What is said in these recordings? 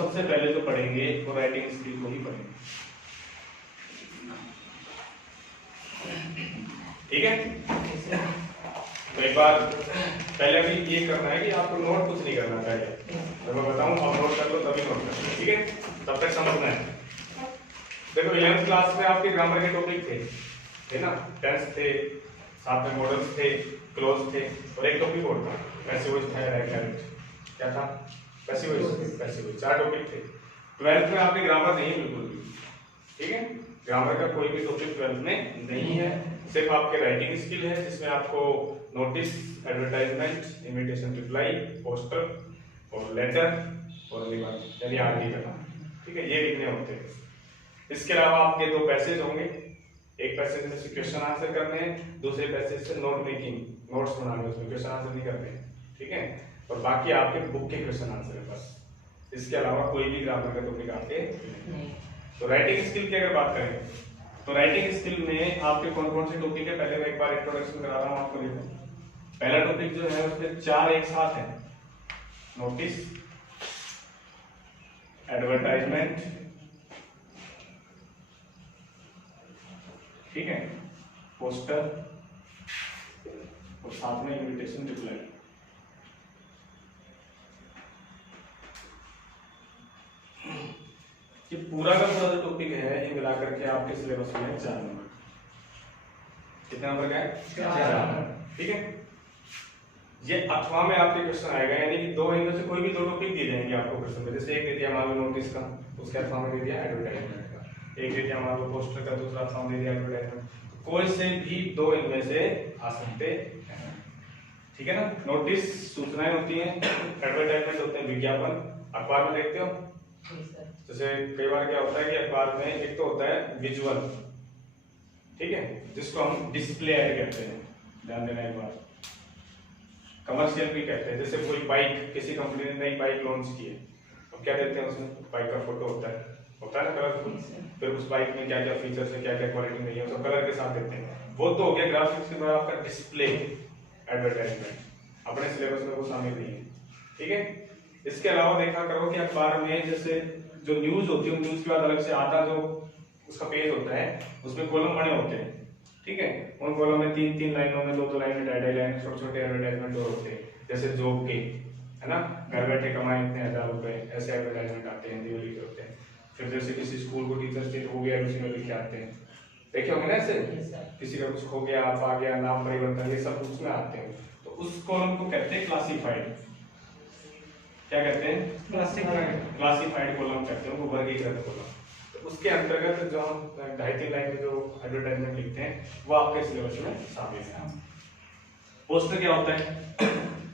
सबसे पहले जो पढ़ेंगे वो राइटिंग स्किल को ही पढ़ेंगे, ठीक है। तो एक बार पहले अभी ये करना है कि आपको नोट कुछ नहीं करना चाहिए, तो मैं बताऊं आप नोट कर लो तभी नोट करना, ठीक है, तब तक समझना है। देखो 11th क्लास में आपके ग्रामर के टॉपिक थे ना, टेंस थे, साथ में मॉडल्स थे, क्लोज थे, और एक टॉपिक और था पैसिव वॉइस था, क्या था, पैसिव वॉइस, 4 टॉपिक थे। 12th में आपके ग्रामर नहीं है बिल्कुल भी, ठीक है, ग्रामर का कोई भी टॉपिक 12th में नहीं है, सिर्फ आपके राइटिंग स्किल है जिसमें आपको notice, advertisement, invitation reply, poster और लेटर और निबंध यानी आरटी करना, ठीक है, ये लिखने होते हैं। इसके अलावा आपके 2 पैसेज होंगे, एक पैसेज में से क्वेश्चन आंसर करने हैं, दूसरे पैसेज से नोट मेकिंग, नोट्स बनाने, उसमें क्वेश्चन आंसर नहीं करते हैं, ठीक है, और बाकी आपके बुक के क्वेश्चन आंसर है बस, इसके अलावा कोई भी ग्रामर का टॉपिक आपके नहीं। तो राइटिंग स्किल की अगर बात करें तो राइटिंग स्किल में आपके कौन कौन से टॉपिक है, पहले मैं एक बार इंट्रोडक्शन करा रहा हूं आपको। देखो पहला टॉपिक जो है उसमें 4 एक साथ है, नोटिस, एडवर्टाइजमेंट, ठीक है, पोस्टर और साथ में इनविटेशन रिप्लाई। ये पूरा का पूरा जो टॉपिक है ये मिला करके आपके सिलेबस में 4 नंबर, कितने नंबर का है, 4 नंबर, ठीक है। ये अथवा में आपके क्वेश्चन आएगा, यानी कि 2 इनमें से कोई भी 2 टॉपिक दिए जाएंगे आपको क्वेश्चन में, जैसे एक दे दिया मान लो नोटिस का, उसके अथवा में दे दिया एडवर्टाइजमेंट का, एक दे दिया मान लो पोस्टर का, दूसरा अथवा में दे दिया एडवर्टाइजमेंट, कोई से भी 2 इनमें से आ सकते हैं, ठीक है ना। नोटिस सूचनाएं होती हैं, एडवर्टाइजमेंट होते हैं विज्ञापन, अखबार में देखते हो, जैसे कई बार क्या होता है कि अखबार में एक तो होता है विजुअल, ठीक है, जिसको हम डिस्प्ले ऐड कहते हैं, ध्यान देना एक बार, कमर्शियल भी कहते हैं, जैसे कोई बाइक, किसी कंपनी ने नई बाइक लॉन्च की है, अब क्या देते हैं उसमें, बाइक का फोटो होता है ना कलरफुल, फिर उस बाइक में क्या क्या फीचर्स है, क्या क्या क्वालिटी नहीं है, सब कलर के साथ देते हैं, वो तो हो गया ग्राफिक्स के बाद आपका डिस्प्ले एडवर्टाइजमेंट, अपने सिलेबस में वो शामिल नहीं है, ठीक है। इसके अलावा देखा करो कि अखबार में जैसे जो न्यूज होती है, न्यूज के बाद अलग से आधा जो उसका पेज होता है उसमें कॉलम बने होते हैं, ठीक है, उन कॉलम में 3-3 लाइनों में 2-2 लाइन में ढाई लाइन छोटे-छोटे एडवर्टाइजमेंट और होते हैं, जैसे जॉब के, है ना, घर बैठे कमाए इतने 1000 रुपए, ऐसे एडवर्टाइजमेंट आते हैं, हिंदी में लिखे होते हैं। फिर जैसे किसी स्कूल को टीचर चेंज हो गया, उसी में लिखे आते हैं, देखे होंगे ना ऐसे, किसी का कुछ हो गया, आ गया, नाम परिवर्तन, ये सब उसमें आते हैं, तो उस कॉलम को कहते हैं क्लासिफाइड, क्या कहते हैं, क्लासिफाइड कॉलम कहते हैं, वो वर्गीकृत कॉलम। तो उसके अंतर्गत जो हम 2.5-3 लाइन में जो एडवर्टाइजमेंट लिखते हैं वो आपके सिलेबस में शामिल है। पोस्टर क्या होता है,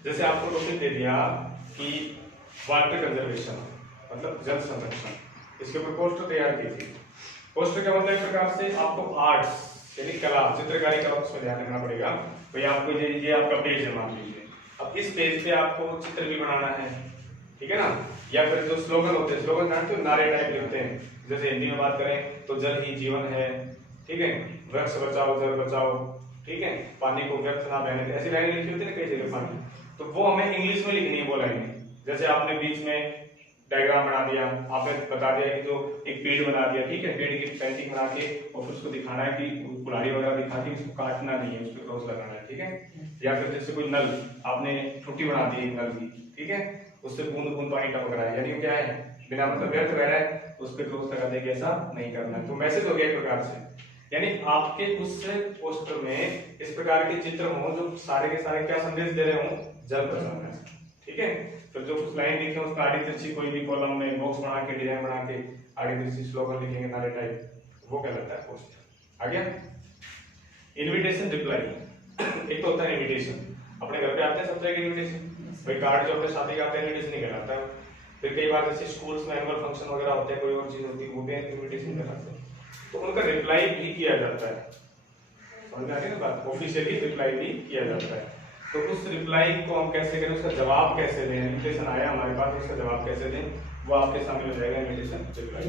जैसे आपको टॉपिक दे दिया कि वाटर कंजर्वेशन मतलब जल संरक्षण, इसके ऊपर पोस्टर तैयार कीजिए। पोस्टर क्या मतलब, एक प्रकार से आपको आर्ट्स यानी कला, चित्रकारी का उसमें ध्यान रखना पड़ेगा। भाई आपको ये आपका पेज है मान लीजिए, अब इस पेज पे आपको चित्र भी बनाना है, ठीक है ना, या फिर जो स्लोगन होते हैं, स्लोगन जानते हो, नारे टाइप लिखते हैं, जैसे हिंदी में बात करें तो जल ही जीवन है, ठीक है, वृक्ष बचाओ जल बचाओ, ठीक है, पानी को व्यर्थ ना बहने दे, ऐसी लाइन लिखी होती है ना कई जगह पानी, तो वो हमें इंग्लिश में लिखनी है वो लाइन। जैसे आपने बीच में डायग्राम बना दिया, आपने बता दिया कि जो एक पेड़ बना दिया, ठीक है, पेड़ की पेंटिंग बना के और फिर उसको दिखाना है कि कुल्हाड़ी वगैरह दिखा के उसको काटना नहीं है, उस पर क्रॉस लगाना है, ठीक है, या फिर जैसे कोई नल आपने टूटी बना दी नल की, ठीक है, उससे बूंद बूंद पानी टपक रहा है, यानी क्या है, बिना मतलब व्यर्थ बह रहा है, उस पर क्रॉस लगा देंगे, ऐसा नहीं करना है। तो मैसेज हो गया एक प्रकार से, यानी आपके उस पोस्टर में इस प्रकार के चित्र हो जो सारे के सारे क्या संदेश दे रहे हो, जल बचाना है, ठीक है। तो जो कुछ लाइन लिखे उसका आड़ी तिरछी कोई भी कॉलम में बॉक्स बना के डिजाइन बना के आड़ी तिरछी स्लोगन लिखेंगे नारे टाइप, वो कहलाता है पोस्टर। आ गया इनविटेशन रिप्लाई, एक तो होता है इनविटेशन, अपने घर पे आते हैं सब तरह के इनविटेशन, भाई कार्ड जो अपने शादी का आता है इनविटेशन नहीं कहलाता है। फिर कई बार जैसे स्कूल्स में एनुअल फंक्शन वगैरह होते हैं, कोई और चीज होती है, वो भी इनविटेशन कहलाते हैं, तो उनका रिप्लाई भी किया जाता है, समझ में आ गई ना बात, ऑफिशियली रिप्लाई भी किया जाता है। तो उस रिप्लाई को हम कैसे करें, उसका जवाब कैसे दें, इनविटेशन आया हमारे पास, उसका जवाब कैसे दें, वो आपके सामने हो जाएगा इनविटेशन रिप्लाई।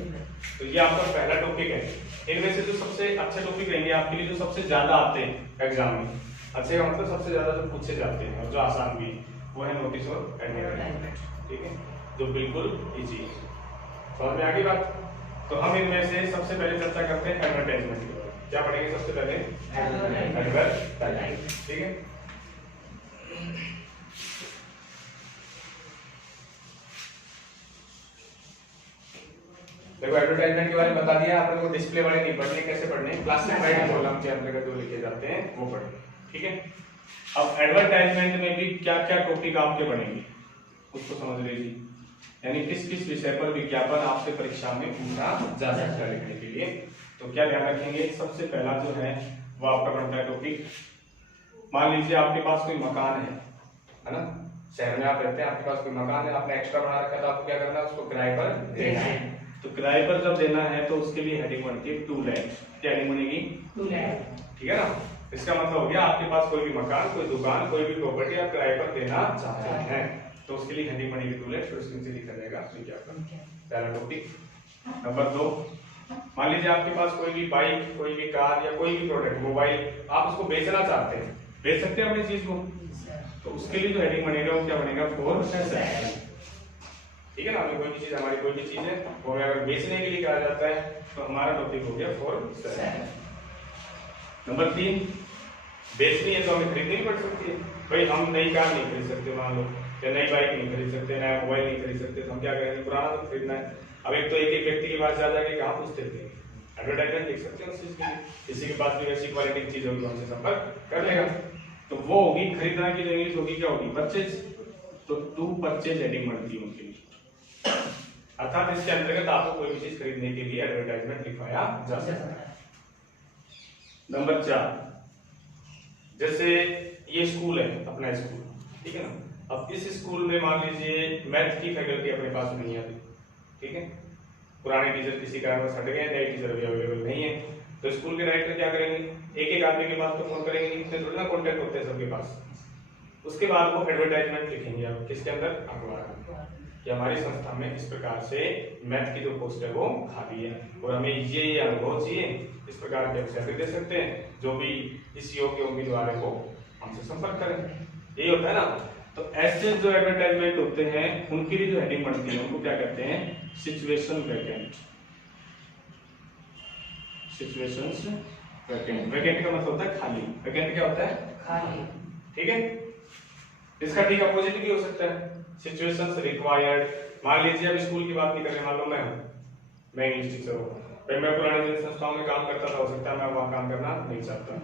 तो ये आपका पहला टॉपिक है। इनमें से जो सबसे अच्छे टॉपिक रहेंगे आपके लिए, जो सबसे ज्यादा आते हैं एग्जाम में, अच्छे का मतलब सबसे ज्यादा जो पूछे जाते हैं और जो आसान भी, वो है नोटिस और एडवर्टाइजमेंट, ठीक है, जो बिल्कुल इजी है। समझ में आ गई बात। तो हम इनमें से सबसे पहले चर्चा करते हैं एडवर्टाइजमेंट की। क्या पढ़ेंगे सबसे पहले? एडवर्टाइजमेंट। ठीक है, देखो एडवर्टाइजमेंट के बारे में बता दिया आपने को। डिस्प्ले वाले नहीं पढ़ने, कैसे पढ़ने? क्लासिफाइड कॉलम के अंतर्गत जो लिखे जाते हैं वो पढ़ने। ठीक है, अब एडवर्टाइजमेंट में भी क्या क्या टॉपिक आपके बनेंगे उसको समझ लीजिए, यानी किस किस विषय पर विज्ञापन आपसे परीक्षा में पूछा जा सकता है लिखने के लिए। तो क्या ध्यान रखेंगे? सबसे पहला जो है वो आपका बनता है टॉपिक, मान लीजिए आपके पास कोई मकान है ना, शहर में आप रहते हैं, आपके पास कोई मकान है, आपने एक्स्ट्रा बना रखा है, तो आपको क्या करना है? उसको किराए पर देना है। तो किराए पर जब देना है तो उसके लिए हेडिंग बनती है 2 लाख। क्या हेडिंग बनेगी? 2 लाख। ठीक है ना, इसका मतलब हो गया आपके पास कोई भी मकान, कोई दुकान, कोई भी प्रॉपर्टी आप किराए पर देना चाहते हैं, तो उसके लिए हेडिंग बनेगी 2 लाख। फिर उसके नीचे लिखा जाएगा विज्ञापन। पहला टॉपिक। नंबर 2, मान लीजिए आपके पास कोई भी बाइक, कोई भी कार या कोई भी प्रोडक्ट, मोबाइल, आप उसको बेचना चाहते हैं, बेच सकते हैं अपनी चीज को, तो उसके लिए जो हेडिंग बनेगा वो क्या बनेगा? For sale. ठीक है ना, हमें कोई भी चीज, हमारी कोई भी चीज है वो अगर बेचने के लिए कहा जाता है तो हमारा टॉपिक हो गया फॉर सेल। नंबर 3, बेचनी है तो हमें खरीदनी भी पड़ सकती है। भाई हम नई कार नहीं खरीद सकते मान लो, या नई बाइक नहीं खरीद सकते, नया मोबाइल नहीं खरीद सकते, तो हम क्या करेंगे? पुराना तो खरीदना है। अब एक तो एक व्यक्ति के पास जा जाके कहाँ पूछते थे? एडवर्टाइजमेंट देख सकते हैं उस चीज के लिए। किसी के पास भी ऐसी क्वालिटी की चीज होगी तो हमसे संपर्क कर लेगा। तो वो होगी खरीदना की, जो इंग्लिश होगी क्या होगी? परचेज। तो टू परचेज हेडिंग बनती है उनके लिए, अर्थात इसके अंतर्गत आपको कोई भी चीज खरीदने के लिए एडवर्टाइजमेंट लिखवाया जा सकता है। नंबर 4, जैसे ये स्कूल है, अपना स्कूल, ठीक है ना, अब इस स्कूल में मान लीजिए मैथ की फैकल्टी अपने पास नहीं है, ठीक है, पुराने टीचर किसी कारण से हट गए, नए टीचर भी अवेलेबल नहीं है, तो स्कूल के डायरेक्टर क्या करेंगे? एक एक आदमी के पास तो फोन करेंगे नहीं, इतने थोड़ी ना कॉन्टेक्ट होते हैं सबके पास। उसके बाद वो एडवर्टाइजमेंट लिखेंगे आप किसके अंदर? अखबार में, कि हमारी संस्था में इस प्रकार से मैथ की जो पोस्ट है वो खाली है और हमें ये अनुभव चाहिए, इस प्रकार के अवसर दे सकते हैं, जो भी इस योग के उम्मीदवार है वो हमसे संपर्क करें। यही होता है ना। तो ऐसे जो एडवर्टाइजमेंट होते हैं उनकी भी जो हेडिंग बनती है उनको क्या कहते हैं? Situation vacant. Situations vacant. Vacant का मतलब होता है खाली। वैकेंट क्या होता है? खाली। ठीक है, इसका ठीक अपोजिट भी हो सकता है, सिचुएशंस रिक्वायर्ड। मान लीजिए अब स्कूल की बात नहीं कर रहे, मान लो मैं इंग्लिश टीचर हूँ, भाई मैं पुरानी जिन संस्थाओं में काम करता था, हो सकता है मैं वहाँ काम करना नहीं चाहता,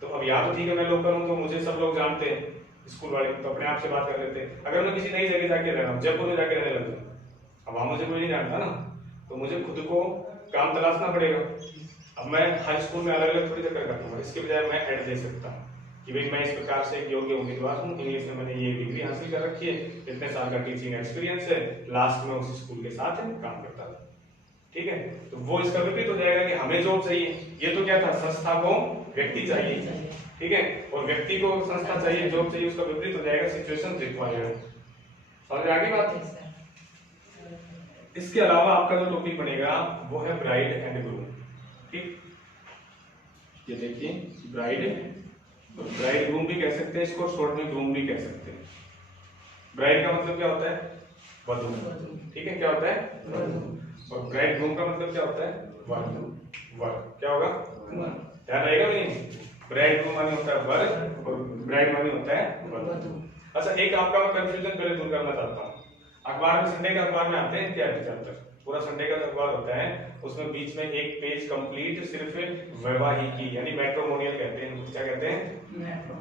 तो अब या तो ठीक है मैं लोकल हूँ तो मुझे सब लोग जानते हैं, स्कूल वाले तो अपने आप से बात कर लेते हैं। अगर मैं किसी नई जगह जाके रह रहा हूँ, जयपुर में जाके रहने लग जाऊँ, अब वहां मुझे कोई नहीं जानता ना, तो मुझे खुद को काम तलाशना पड़ेगा। अब मैं हर स्कूल में अलग अलग थोड़ी चक्कर करता हूँ, इसके बजाय मैं ऐड दे सकता हूँ कि भाई मैं इस प्रकार से एक योग्य उम्मीदवार हूँ, इंग्लिश में मैंने ये डिग्री हासिल कर रखी है, इतने साल का टीचिंग एक्सपीरियंस है, लास्ट में उस स्कूल के साथ काम करता था। ठीक है, तो वो इसका विपरीत हो जाएगा कि हमें जॉब चाहिए। ये तो क्या था? संस्था को व्यक्ति चाहिए, ठीक है, और व्यक्ति को संस्था चाहिए, जॉब चाहिए, उसका विपरीत हो जाएगा सिचुएशन रिक्वायर्ड। समझ में आ गई बात? इसके अलावा आपका जो टॉपिक बनेगा वो है ब्राइड एंड ग्रूम। ठीक, ये देखिए ब्राइड, ब्राइड ग्रूम भी कह सकते हैं इसको, शॉर्ट में ग्रूम भी कह सकते हैं। ब्राइड का मतलब क्या होता है? वधू। ठीक है, क्या होता है? वधू। और ब्राइड ग्रूम का मतलब क्या होता है? वर। वर क्या होगा? ध्यान रहेगा नहीं? ब्राइड ग्रूम माने होता है वर और ब्राइड माने होता है वधू। अच्छा, एक आपका मैं कंफ्यूजन पहले दूर करना चाहता हूँ। अखबार में, संडे के अखबार में आते हैं इत्यादि चैप्टर, पूरा संडे का अखबार होता है, उसमें बीच में एक पेज कंप्लीट सिर्फ वैवाहिकी यानी मैट्रोमोनियल कहते हैं। क्या कहते हैं?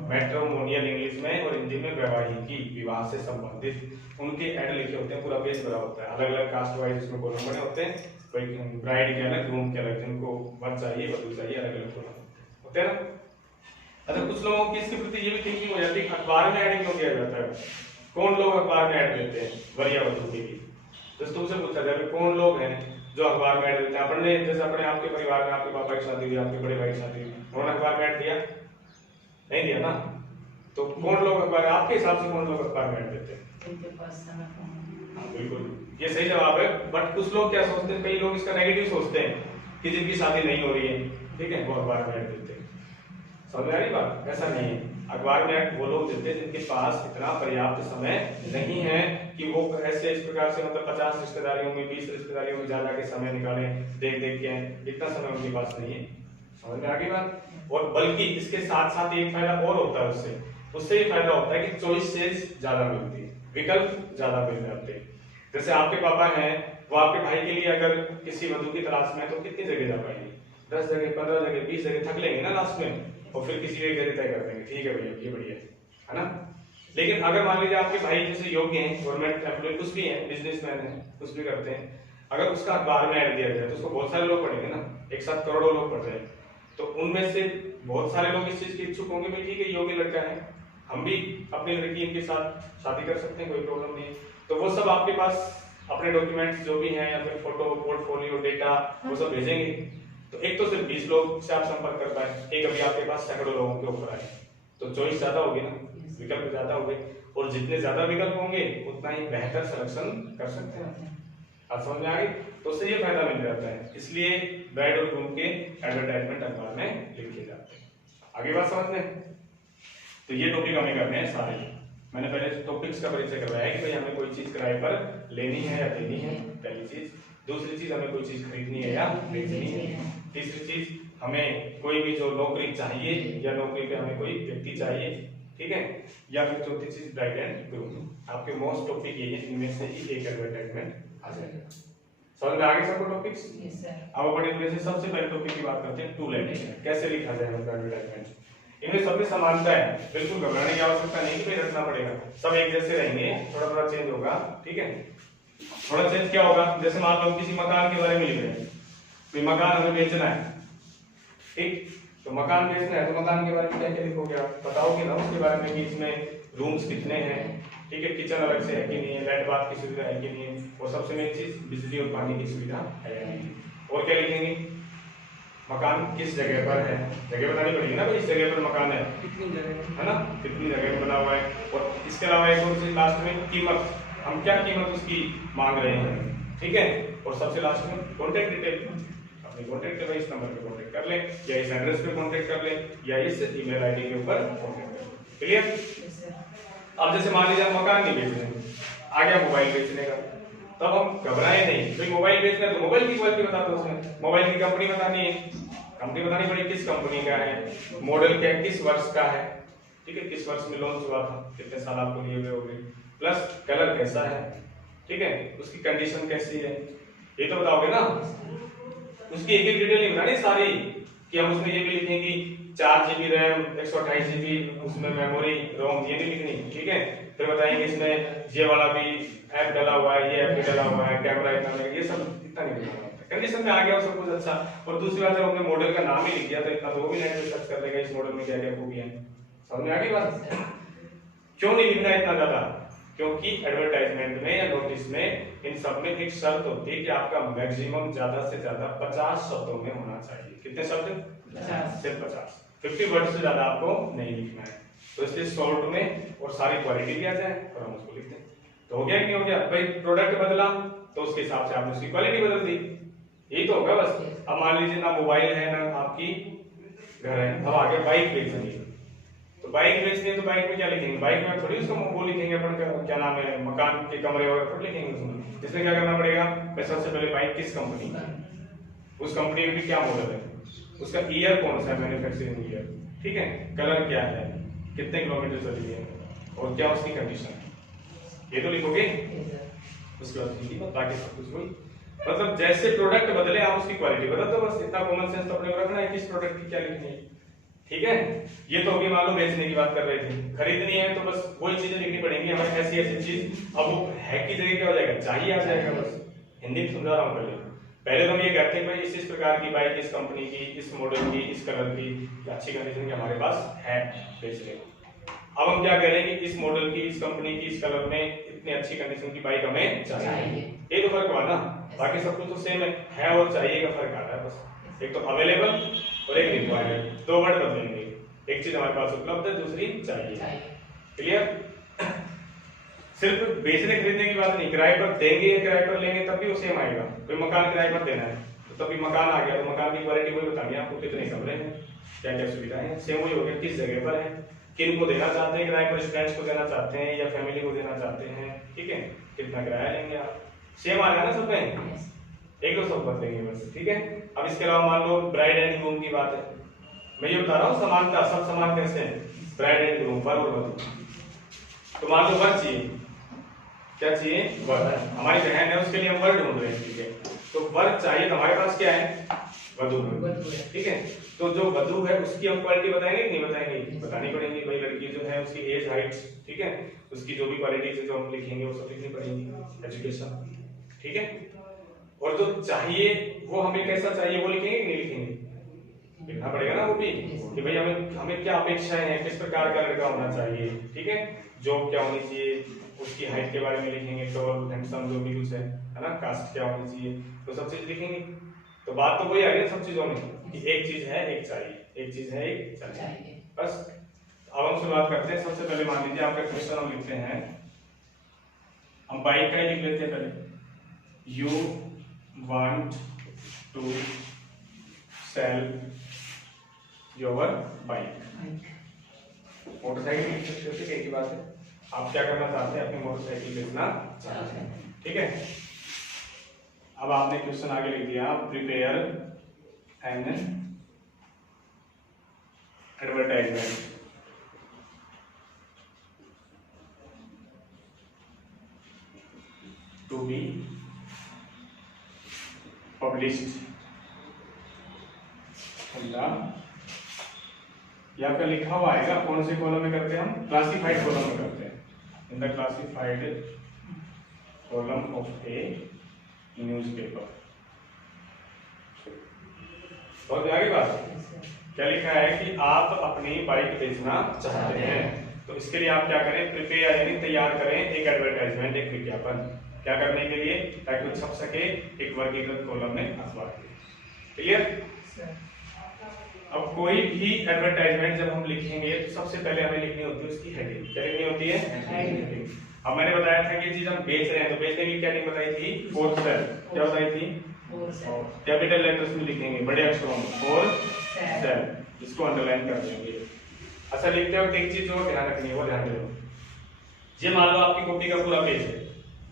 मैट्रोमोनियल इंग्लिश में, और हिंदी में वैवाहिकी, विवाह से संबंधित उनके ऐड लिखे होते हैं, पूरा पेज भरा होता है, अलग अलग कास्ट वाइज उसमें कॉलम बने होते हैं, ब्राइड के अलग, ग्रूम के अलग, जिनको वर चाहिए वधू चाहिए, अलग अलग कॉलम होते हैं ना। अच्छा, कुछ लोगों की इसके प्रति ये भी थिंकिंग हो जाती है अखबार में ऐड क्यों किया जाता है? कौन लोग अखबार में ऐड देते हैं वर या वधू के लिए? तो तुमसे पूछा जाए कौन लोग हैं जो अखबार में ऐड देते हैं? अपने जैसे अपने आपके परिवार में आपके पापा की शादी हुई, आपके बड़े भाई की शादी हुई, उन्होंने अखबार में ऐड दिया? नहीं दिया ना। तो कौन लोग अखबार, आपके हिसाब से कौन लोग अखबार में ऐड देते हैं? हाँ बिल्कुल, ये सही जवाब है। बट कुछ लोग क्या सोचते हैं, कई लोग इसका नेगेटिव सोचते हैं कि जिनकी शादी नहीं हो रही है, ठीक है, वो अखबार में ऐड देते हैं। समझ में आ रही बात? ऐसा नहीं है, अखबार में ऐड वो लोग देते हैं जिनके पास इतना पर्याप्त समय नहीं है कि वो ऐसे इस प्रकार से मतलब 50 रिश्तेदारियों में 20 रिश्तेदारियों में जा के समय निकालें, देख देख के आए, इतना समय उनके पास नहीं है। समझ में आ गई बात? और बल्कि इसके साथ साथ एक फायदा और होता है उससे ये फायदा होता है कि चॉइसेस ज्यादा मिलती है, विकल्प ज्यादा मिल जाते हैं। जैसे आपके पापा हैं, वो आपके भाई के लिए अगर किसी वधु की तलाश में तो कितनी जगह जा पाएंगे? 10 जगह, 15 जगह, 20 जगह, थक लेंगे ना लास्ट में, और फिर किसी एक जगह तय कर देंगे, ठीक है भैया ये बढ़िया है ना। लेकिन अगर मान लीजिए आपके भाई जैसे योग्य हैं, गवर्नमेंट एम्प्लॉय कुछ भी हैं, बिजनेसमैन हैं, कुछ भी करते हैं, अगर उसका अखबार में ऐड दिया जाए तो उसको बहुत सारे लोग पढ़ेंगे ना, एक साथ करोड़ों लोग पढ़ रहे हैं, तो उनमें से बहुत सारे लोग इस चीज के इच्छुक होंगे, भाई ठीक है योग्य लड़का है, हम भी अपनी लड़की इनके साथ शादी कर सकते हैं, कोई प्रॉब्लम नहीं है। तो वो सब आपके पास अपने डॉक्यूमेंट्स जो भी हैं या फिर फोटो, पोर्टफोलियो, डेटा, वो सब भेजेंगे। तो एक तो सिर्फ 20 लोग से आप संपर्क कर पाए, एक अभी आपके पास सैकड़ों लोगों के ऊपर आए, तो चॉइस ज्यादा होगी ना, विकल्प ज्यादा होंगे, और जितने ज्यादा विकल्प होंगे उतना ही बेहतर सिलेक्शन कर सकते हैं। आप समझ में आ गई? तो उससे ये फायदा मिल जाता है, इसलिए ब्राइड और ग्रूम के एडवर्टाइजमेंट अखबार में लिखे जाते हैं। आगे बात समझ में? तो ये टॉपिक हमें करने हैं सारे। मैंने पहले टॉपिक्स का परिचय करवाया है कि भाई हमें कोई चीज किराए पर लेनी है या देनी है, पहली चीज। दूसरी चीज हमें कोई चीज खरीदनी है या बेचनी है। तीसरी चीज हमें कोई भी जो नौकरी चाहिए या नौकरी पे हमें कोई व्यक्ति चाहिए, ठीक है। या फिर चौथी चीज ब्राइड एंड ग्रूम। आपके मोस्ट टॉपिक ये है, इनमें से ही एक एडवर्टाइजमेंट आ जाएगा। समझ में आ गए सबको टॉपिक्स? Yes sir. अब अपन इनमें से सबसे पहले टॉपिक की बात करते हैं, टू लेटर कैसे लिखा जाए एडवर्टाइजमेंट। इनमें सब में समानता है, बिल्कुल घबराने की आवश्यकता नहीं कि भाई रखना पड़ेगा, सब एक जैसे रहेंगे, थोड़ा थोड़ा चेंज होगा, ठीक है। थोड़ा चेंज क्या होगा, जैसे मान लो किसी मकान के बारे में लिख रहे हैं, तो मकान हमें बेचना है, ठीक, तो मकान बेचना है तो मकान के बारे में क्या क्या लिखोगे आप, बताओगे ना उसके बारे में कि इसमें रूम्स कितने हैं, ठीक है, किचन अलग से है कि नहीं है, लाइट बाथ की सुविधा है कि नहीं है, और सबसे मेन चीज बिजली और पानी की सुविधा है या नहीं। और क्या लिखेंगे, मकान किस जगह पर है, जगह बतानी पड़ेगी ना भाई, इस जगह पर मकान है, कितनी जगह है ना, कितनी जगह में बना हुआ है। और इसके अलावा एक और चीज लास्ट में कीमत, हम क्या कीमत उसकी मांग रहे हैं, ठीक है। और सबसे लास्ट में कॉन्टेक्ट डिटेल, अपनी कॉन्टेक्ट डिटेल इस नंबर पे कॉन्टेक्ट कर लें, या इस एड्रेस पे कॉन्टेक्ट कर लें, या इस ईमेल आईडी के ऊपर कॉन्टेक्ट कर लें। क्लियर? अब जैसे मान लीजिए मकान नहीं बेच रहे, आ गया मोबाइल बेचने का, तब हम घबराए नहीं, भाई मोबाइल बेचना है तो मोबाइल की क्वालिटी बता दो, उसमें मोबाइल की कंपनी बतानी है, कंपनी बतानी पड़ेगी किस कंपनी का है, मॉडल क्या किस वर्ष का है, ठीक है, किस वर्ष में लॉन्च हुआ था, कितने साल आपको लिए हुए होंगे, प्लस कलर कैसा है, ठीक है, उसकी कंडीशन कैसी है, ये तो बताओगे ना। उसकी एक एक डिटेल नहीं बतानी सारी, कि हम उसमें ये भी लिखें कि 4 GB रैम, 128 GB उसमें मेमोरी रोम, ये नहीं लिखनी, ठीक है। फिर बताएंगे इसमें ये वाला भी ऐप डला हुआ है, ये ऐप भी डला हुआ है, कैमरा इतना लगा, ये सब इतना नहीं लिखना। कंडीशन में आ गया सब कुछ अच्छा। और दूसरी बात, जब हमने मॉडल का नाम ही लिख दिया तो इतना तो वो भी नेट पे सर्च कर लेगा इस मॉडल में क्या क्या खूबियां हैं। समझ में आ गई बात? क्यों नहीं लिखना इतना ज्यादा? क्योंकि एडवर्टाइजमेंट में या नोटिस में इन सब में एक शर्त होती है कि आपका मैक्सिमम ज्यादा से ज्यादा 50 शब्दों में होना चाहिए। कितने शब्द? 50, सिर्फ 50। 50 वर्ड से ज्यादा आपको नहीं लिखना है। तो इसलिए शॉर्ट में और सारी क्वालिटी भी आ जाए और हम उसको लिखते हैं। तो हो गया कि नहीं हो गया? भाई प्रोडक्ट बदला तो उसके हिसाब से आपने उसकी क्वालिटी बदल दी, यही तो होगा बस। अब मान लीजिए ना मोबाइल है ना आपकी घर है, अब आगे बाइक बेचनी है, तो बाइक बेचनी है तो बाइक में क्या लिखेंगे? बाइक में थोड़ी उसको वो लिखेंगे अपन क्या नाम है, मकान के कमरे वगैरह थोड़ी लिखेंगे उसमें। इसमें क्या करना पड़ेगा? सबसे पहले बाइक किस कंपनी का, उस कंपनी में क्या मॉडल है, उसका ईयर कौन सा है, मैन्युफैक्चरिंग ईयर, ठीक है, कलर क्या है, कितने किलोमीटर चली है और क्या उसकी कंडीशन है, ये तो लिखोगे। उसके बाद हिंदी में बाकी सब कुछ वही, मतलब जैसे प्रोडक्ट बदले आप उसकी क्वालिटी बदल दो, बस इतना कॉमन सेंस तो अपने को रखना है कि इस प्रोडक्ट की क्या लिखनी है, ठीक है। ये तो अभी मान लो बेचने की बात कर रहे थे, खरीदनी है तो बस वही चीजें लिखनी पड़ेंगी हमें, ऐसी ऐसी चीज। अब वो है की जगह क्या हो जाएगा, चाहिए आ जाएगा, बस हिंदी में समझा रहा हूँ। पहले तो हम ये कहते हैं भाई इस प्रकार की बाइक, इस कंपनी की, इस मॉडल की, इस कलर की, अच्छी कंडीशन की हमारे पास है बेचने को। अब हम क्या करेंगे, इस मॉडल की, इस कंपनी की, इस कलर में इतनी अच्छी कंडीशन की बाइक हमें चाहिए। ये तो फर्क हुआ ना, बाकी सब कुछ तो सेम है और चाहिए का फर्क आ रहा है बस। एक तो अवेलेबल और एक रिक्वायर्ड, दो वर्ड बदलेंगे, एक चीज हमारे पास उपलब्ध है, दूसरी चाहिए। क्लियर? सिर्फ बेचने खरीदने की बात नहीं, किराए पर देंगे या किराए पर लेंगे तब भी वो सेम आएगा। कोई मकान किराए पर देना है तो तभी मकान आ गया, तो मकान की क्वालिटी वही बतानी है आपको, कितने कमरे हैं, क्या क्या सुविधाएं हैं, सेम वही हो गया, किस जगह पर है, किन को देना चाहते हैं किराए पर, स्टूडेंट्स को देना चाहते हैं या फैमिली को देना चाहते हैं, ठीक है। कितना किराया लेंगे आप, सेम आ रहा है ना सब में, एक दो सब बदलेंगे बस, ठीक है। अब इसके अलावा मान लो ब्राइड एंड ग्रूम की बात है, मैं ये बता रहा हूँ समानता, सब समान कैसे हैं, ब्राइड एंड ग्रूम, वर और वधू। तो मान लो वर चाहिए, क्या चाहिए, वर, हमारी बहन है उसके लिए हम वर ढूंढ रहे हैं, ठीक है। तो वर चाहिए, तो हमारे पास क्या है, वधू, ठीक है। तो जो वधू है उसकी हम क्वालिटी बताएंगे कि नहीं बताएंगे, बतानी पड़ेगी भाई, लड़की जो है उसकी एज, हाइट, ठीक है, उसकी जो भी क्वालिटीज है जो हम लिखेंगे वो सब लिखनी पड़ेगी, एजुकेशन, ठीक है। और जो चाहिए वो हमें कैसा चाहिए वो लिखेंगे कि नहीं लिखेंगे, लिखना पड़ेगा ना वो भी, कि भाई हमें क्या अपेक्षाएं हैं, किस प्रकार का लड़का होना चाहिए, ठीक है। जॉब क्या होनी चाहिए, उसकी हाइट के बारे में लिखेंगे, टॉल हैंडसम जो भी कुछ है ना, कास्ट क्या होनी चाहिए, तो सब चीज लिखेंगे। तो बात तो वही आ रही है सब चीजों में कि एक चीज है एक चाहिए, एक चीज है एक चाहिए, बस। अब हम शुरुआत करते हैं। सबसे पहले मान लीजिए आपका क्वेश्चन हम लिखते हैं, हम बाइक का ही लिख लेते हैं पहले, you want to sell your bike. Motorcycle लिख सकते हो, ठीक है, एक बात है, आप क्या करना चाहते हैं, अपनी मोटरसाइकिल बेचना चाहते हैं, ठीक है। अब आपने क्वेश्चन आगे लिख दिया, prepare an advertisement to be published in the, या फिर लिखा हुआ आएगा, कौन से कॉलम में करते हैं हम, क्लासिफाइड कॉलम में करते हैं, in the classified column of A newspaper. बहुत आगे बात क्या लिखा है कि आप अपनी बाइक बेचना चाहते हैं, तो इसके लिए आप क्या करें, प्रिपेयर यानी तैयार करें एक एडवर्टाइजमेंट, एक विज्ञापन, क्या करने के लिए, ताकि वो छप सके एक वर्गीकृत कॉलम में अखबार में, क्लियर। अब कोई भी एडवर्टाइजमेंट जब हम लिखेंगे तो सबसे पहले हमें लिखनी होती है उसकी हेडिंग, क्या लिखनी होती है, हेडिंग। अब मैंने बताया था कि चीज हम बेच रहे हैं, तो बेचने की क्या नहीं बताई थी, फॉर सेल, क्या बताई थी, कैपिटल लेटर्स में लिखेंगे, बड़े अक्षरों में, फॉर सेल, इसको अंडरलाइन कर देंगे। अच्छा, लिखते वक्त एक चीज और ध्यान रखनी है, वो ध्यान दो, ये मान लो आपकी कॉपी का पूरा पेज है,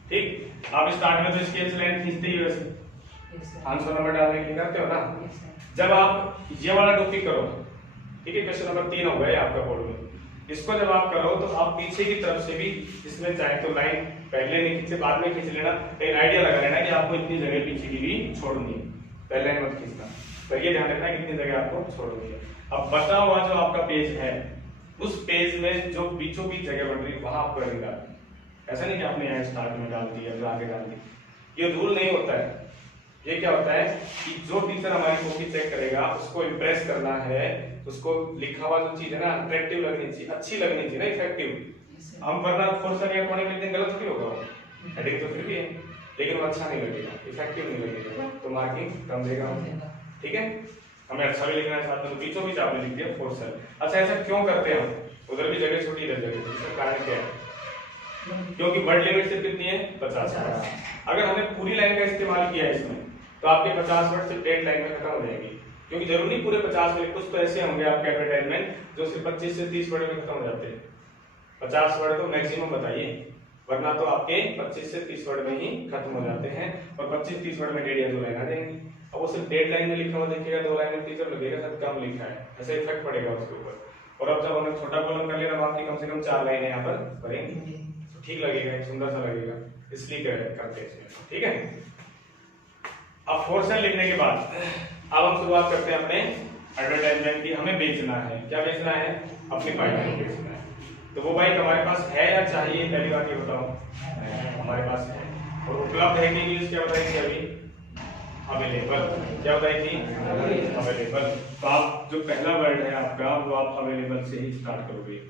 ठीक, आप स्टार्ट में तो स्केच लाइन खींचते ही वैसे आंसर नंबर डालने के लिए करते हो ना, जब आप ये वाला टॉपिक करो, ठीक है, क्वेश्चन नंबर 3 हो गया आपका बोर्ड में, इसको जब आप करो तो आप पीछे की तरफ से भी, इसमें चाहे तो लाइन पहले नहीं खींचे बाद में खींच लेना, एक आइडिया लगा लेना कि आपको इतनी जगह पीछे की भी छोड़नी है, पहले लाइन मत खींचना, तो ये ध्यान रखना कितनी जगह आपको छोड़नी है। अब बचा हुआ जो आपका पेज है, उस पेज में जो बीचों बीच जगह बन रही है वहां आपको हेडिंग डालनी है, ऐसा नहीं कि आपने यहाँ स्टार्ट में डाल दिया फिर आगे डाल दी, ये रूल नहीं होता है। ये क्या होता है कि जो टीचर हमारी कॉपी चेक करेगा उसको इम्प्रेस करना है, उसको लिखा हुआ जो चीज है ना अट्रैक्टिव लगनी चाहिए, अच्छी लगनी चाहिए ना, इफेक्टिव। हम वरना फॉर्सर या कोने में गलत थोड़ी होगा, हेडिंग तो फिर भी है लेकिन वो अच्छा नहीं लगेगा, इफेक्टिव नहीं लगेगा, तो मार्किंग कम देगा, ठीक है। हमें अच्छा भी लिखना है साथ में, तो बीचों बीच आपने लिख दिया फॉर्सर। अच्छा, ऐसा क्यों करते हैं हम, उधर भी जगह छोटी रह जाएगी, इसका कारण क्या है, क्योंकि वर्ड लिमिट सिर्फ कितनी है, 50। अगर हमने पूरी लाइन का इस्तेमाल किया है इसमें तो आपके 50 वर्ड सिर्फ डेढ़ लाइन में खत्म हो जाएगी, क्योंकि जरूरी नहीं पूरे 50 में, कुछ तो ऐसे होंगे आपके एडवर्टाइजमेंट जो सिर्फ 25 से 30 वर्ड में खत्म हो जाते हैं। 50 वर्ड तो मैक्सिमम बताइए, वरना तो आपके 25 से 30 वर्ड में ही खत्म हो जाते हैं, और 25-30 वर्ड में डेढ़ या 2 लाइन आ जाएंगी। अब वो सिर्फ डेढ़ लाइन में लिखा हुआ देखिएगा, 2 लाइन में टीचर लगेगा सब कम लिखा है, ऐसा इफेक्ट पड़ेगा उसके ऊपर। और अब जब हमने छोटा कॉलम कर लिया, आपकी कम से कम 4 लाइनें यहाँ पर करेंगे, ठीक लगेगा, सुंदर सा लगेगा, इसलिए करते हैं इसमें, ठीक है। अब फॉर्सर लिखने के बाद अब हम शुरुआत करते हैं अपने एडवर्टाइजमेंट की। हमें बेचना है, क्या बेचना है, अपनी बाइक बेचना है। तो वो बाइक हमारे पास है या चाहिए, पहली बात ये बताओ, हमारे पास है, और उपलब्ध है कि न्यूज़ क्या बताई थी अभी, अवेलेबल, क्या बताई थी, अवेलेबल। तो आप जो पहला वर्ड है आपका वो आप अवेलेबल से ही स्टार्ट करोगे,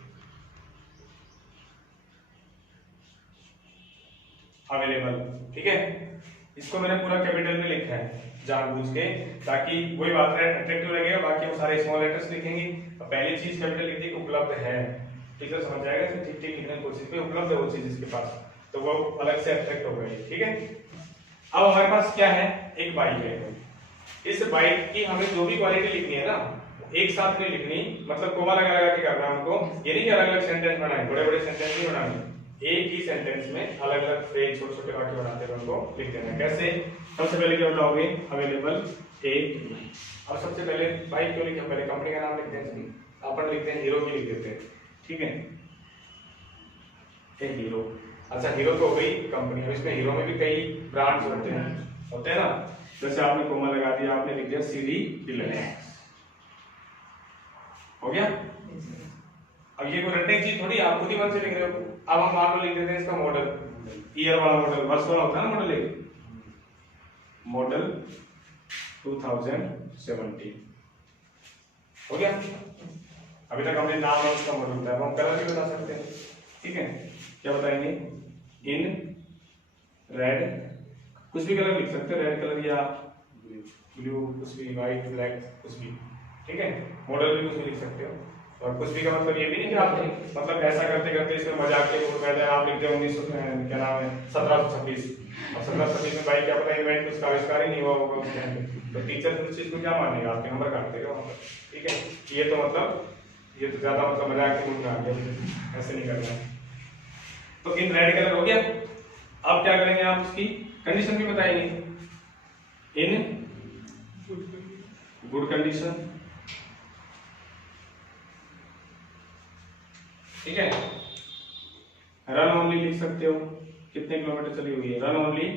अवेलेबल, ठीक है। इसको मैंने पूरा कैपिटल में लिखा है जानबूझ के, ताकि वही बात है, अट्रैक्टिव लगेगा, बाकी हम सारे स्मॉल लेटर्स लिखेंगे। अब पहली चीज कैपिटल लिख दी, उपलब्ध है, टीचर समझ जाएगा, ठीक ठीक लिखने की कोशिश में, उपलब्ध है वो चीज इसके पास, तो वो अलग से अट्रैक्ट हो गई, ठीक है। अब हमारे पास क्या है, एक बाइक है, इस बाइक की हमें जो भी क्वालिटी लिखनी है ना, एक साथ नहीं लिखनी, मतलब कोमा लगा लगा के करना है हमको, ये नहीं कि अलग अलग सेंटेंस बनाए, बड़े बड़े सेंटेंस नहीं बनाने, एक ही सेंटेंस में अलग अलग फ्रेज छोटे छोटे वाक्य बनाते हुए उनको लिख देना। कैसे? सबसे पहले क्या बताओगे? अवेलेबल ए। अब सबसे पहले बाइक क्यों लिखे? पहले कंपनी का नाम लिखते हैं, अपन लिखते हैं हीरो की लिख देते हैं, ठीक है, ए हीरो। अच्छा हीरो तो हो गई कंपनी। अब इसमें हीरो में भी कई ब्रांड्स होते हैं ना, जैसे आपने कोमा लगा दिया, आपने लिख दिया सीडी डिलक्स, हो गया। अब ये कोई रटने की चीज थोड़ी, आप खुद ही मन से लिख रहे हो। अब हम मान लो लिख देते हैं इसका मॉडल, ईयर वाला मॉडल, वर्ष वाला होता है ना मॉडल, एक मॉडल 2017, हो गया। अभी तक हमने नाम और उसका मॉडल बताया, हम कलर भी बता सकते हैं, ठीक है। क्या बताएंगे? इन रेड, कुछ भी कलर लिख सकते हैं, रेड कलर या ब्लू, कुछ भी, व्हाइट, ब्लैक, कुछ भी, ठीक है। मॉडल भी कुछ भी लिख सकते हो। और कुछ भी का मतलब ये भी नहीं कि आप मतलब ऐसा करते करते इसमें मजाक के रूप में आप लिखते हो 1900 क्या नाम है 1726, और 1726 में भाई क्या पता इन्वेंट कुछ आविष्कार ही नहीं हुआ होगा उस टाइम पे, तो टीचर उस चीज को क्या मानेगा? आपके नंबर काट देगा वहां पर, ठीक है। ये तो मतलब ये तो ज्यादा मतलब मजाक के रूप में आ गया, ऐसे नहीं करना। तो इन रेड कलर हो गया। अब क्या करेंगे? आप उसकी कंडीशन भी बताएंगे, इन गुड कंडीशन, ठीक है। रन ओनली लिख सकते हो, कितने किलोमीटर चली हुई है, रन ओनली,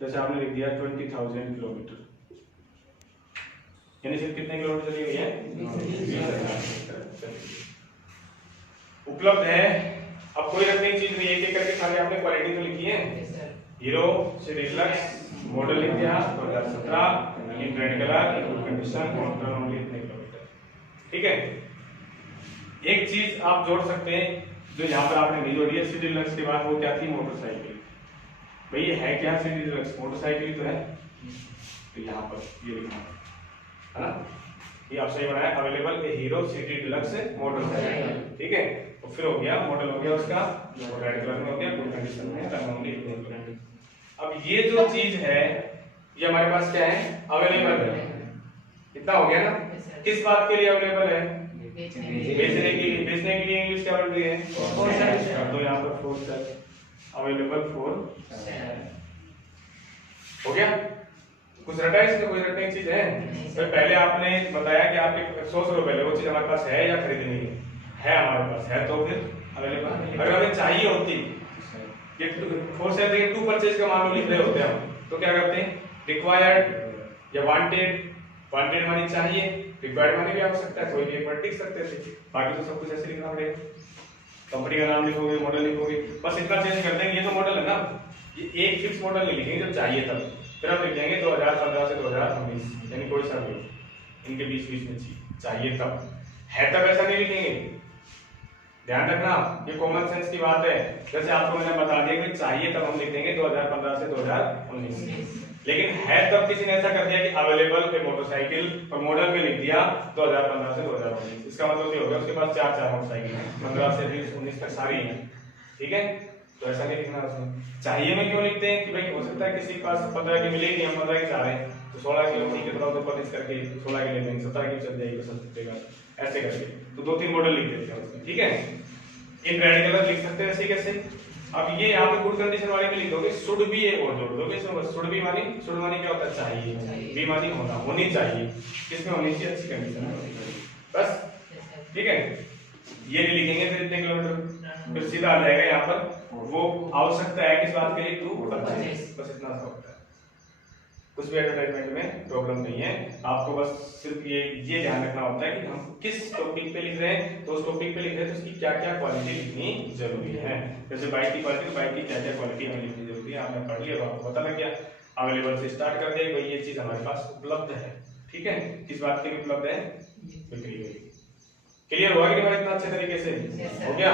जैसे आपने लिख दिया 20,000 किलोमीटर, यानी सिर्फ कितने किलोमीटर चली हुई है? 20,000। उपलब्ध है। अब कोई रखने की चीज नहीं, एक एक करके खाली आपने क्वालिटी तो लिखी है, हीरो सीडी डिलक्स, मॉडल लिख दिया 2017, in red colour, good condition, run only इतने किलोमीटर, ठीक है। एक चीज आप जोड़ सकते हैं जो यहाँ पर आपने नहीं जोड़ी है सीडी डिलक्स के बाद, वो क्या थी? मोटरसाइकिल। भाई ये है क्या? सीडी डिलक्स मोटरसाइकिल तो है, तो यहाँ पर ये लिखना है ना, ये आप सही बनाया, अवेलेबल ए हीरो सीडी डिलक्स मोटरसाइकिल, ठीक है। तो फिर हो गया मॉडल, हो गया उसका रेड कलर में, हो गया गुड कंडीशन में, रन ओनली। अब ये जो चीज है ये हमारे पास क्या है? अवेलेबल है, इतना हो गया ना। किस बात के लिए अवेलेबल है? बेचने के लिए इंग्लिश क्या बोल रही है? For sale. तो यहाँ पर for sale, available for sale, हो गया। कुछ रटा है इसमें? कोई रटने की चीज है? तो पहले आपने बताया कि आपके सोच लो पहले वो चीज हमारे पास है या खरीदनी है हमारे पास है, तो फिर अवेलेबल। अगर हमें चाहिए होती ये फॉर सेल देखिए टू परचेज का मान लो लिख रहे होते हैं हम, तो क्या करते हैं? रिक्वायर्ड या वांटेड, वांटेड मानी चाहिए, रिक्वायर्ड मानी भी आ सकता है, कोई भी एक वर्ड लिख सकते थे, बाकी तो सब कुछ ऐसे लिखना पड़ेगा। कंपनी का नाम लिखोगे, मॉडल लिखोगे, बस इतना चेंज कर देंगे। ये तो मॉडल है ना, ये एक फिक्स मॉडल नहीं लिखेंगे जब चाहिए तब, फिर हम लिख देंगे 2015 से 2019, यानी कोई सा भी इनके बीच बीच में चाहिए तब, है तब ऐसा नहीं लिखेंगे। ध्यान रखना, ये कॉमन सेंस की बात है। जैसे आपको मैंने बता दिया कि चाहिए तब हम लिख देंगे 2015 से 2019, लेकिन है तब किसी ने ऐसा कर दिया कि अवेलेबल पे मोटरसाइकिल और मॉडल में लिख दिया 2015 से 2019, इसका मतलब ये हो गया उसके पास चार मोटरसाइकिल है, 15 से 20 19 तक सारी हैं, ठीक है। तो ऐसा नहीं लिखना उसमें। चाहिए में क्यों लिखते हैं कि भाई हो सकता है किसी के पास 15 की मिलेगी, हम 15 की चाह रहे हैं, तो 16 किलो ठीक है, थोड़ा ऊपर नीचे करके 16 की ले लेंगे, 17 की चल जाएगी, तो सस्ते ऐसे करके, तो 2-3 मॉडल लिख देते हैं उसमें, ठीक है। इन रेड कलर लिख सकते हैं ऐसे कैसे? अब ये यहाँ पे गुड कंडीशन वाले में लिख दोगे, शुड भी एक और जोड़ दोगे इसमें, बस शुड भी मानी, शुड मानी क्या होता है? चाहिए, बी मानी होना, होनी चाहिए, किसमें होनी चाहिए? अच्छी कंडीशन में, बस, ठीक है। ये नहीं लिखेंगे फिर इतने किलोमीटर, फिर सीधा आ जाएगा यहाँ पर वो आवश्यकता है किस बात के लिए? टू परचेज, बस इतना सा होता है। कुछ भी एडवर्टाइजमेंट में प्रॉब्लम नहीं है, आपको बस सिर्फ ये ध्यान रखना होता है कि हम किस टॉपिक पे लिख रहे हैं, तो उस टॉपिक पे लिख रहे हैं तो उसकी क्या क्या क्वालिटी लिखनी जरूरी है। जैसे बाइक की क्वालिटी, बाइक की क्या क्या क्वालिटी हमें लिखनी जरूरी है, आपने पढ़ लिया तो आपको पता लग गया। अवेलेबल से स्टार्ट कर दिया, भाई ये चीज हमारे पास उपलब्ध है, ठीक है। किस बात के लिए उपलब्ध है? बिक्री के लिए। क्लियर हुआ कि नहीं इतना अच्छे तरीके से? हो गया।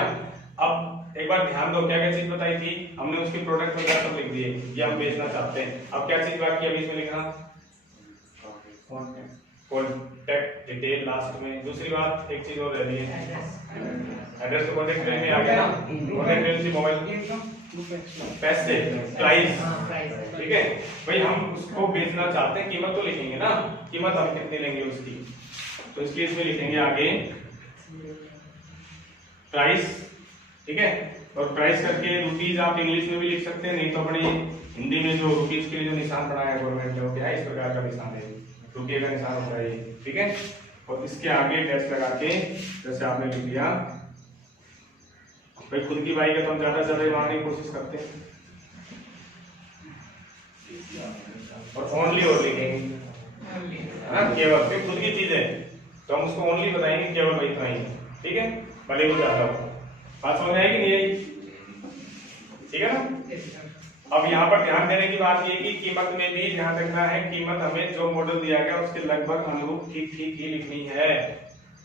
अब एक बार ध्यान दो, क्या क्या चीज बताई थी हमने, उसकी प्रोडक्ट वगैरह सब लिख दिए, ये हम बेचना चाहते हैं। अब क्या चीज बाकी अभी इसमें लिखना? कॉन्टैक्ट डिटेल लास्ट में। दूसरी बात एक चीज और रह रही है, एड्रेस तो कॉन्टैक्ट डिटेल में आ गया ना, कॉन्टैक्ट डिटेल से मोबाइल, पैसे, प्राइस, ठीक है। भाई हम उसको बेचना चाहते हैं, कीमत तो लिखेंगे ना, कीमत हम कितनी लेंगे उसकी, तो इसलिए इसमें लिखेंगे आगे प्राइस, ठीक है। और प्राइस करके रुपीज आप इंग्लिश में भी लिख सकते हैं, नहीं तो अपने हिंदी में जो रुपीज के लिए जो निशान बनाया है गवर्नमेंट ने वो क्या है, इस प्रकार का निशान है, रुपये का निशान होता है, ठीक है। और इसके आगे डैश लगा के जैसे आपने लिख दिया, भाई खुद की बाइक है तो हम ज्यादा से ज्यादा मारने की कोशिश करते हैं, और ओनली और लिखेंगे, केवल खुद की चीज है तो हम उसको ओनली बताएंगे, केवल भाई इतना ही, ठीक है, भले वो ज्यादा हो। बात समझ आएगी नहीं आएगी, ठीक है ना। अब यहाँ पर ध्यान देने की बात ये कि कीमत में भी ध्यान रखना है, कीमत हमें जो मॉडल दिया गया उसके लगभग अनुरूप ठीक ठीक ही लिखनी है।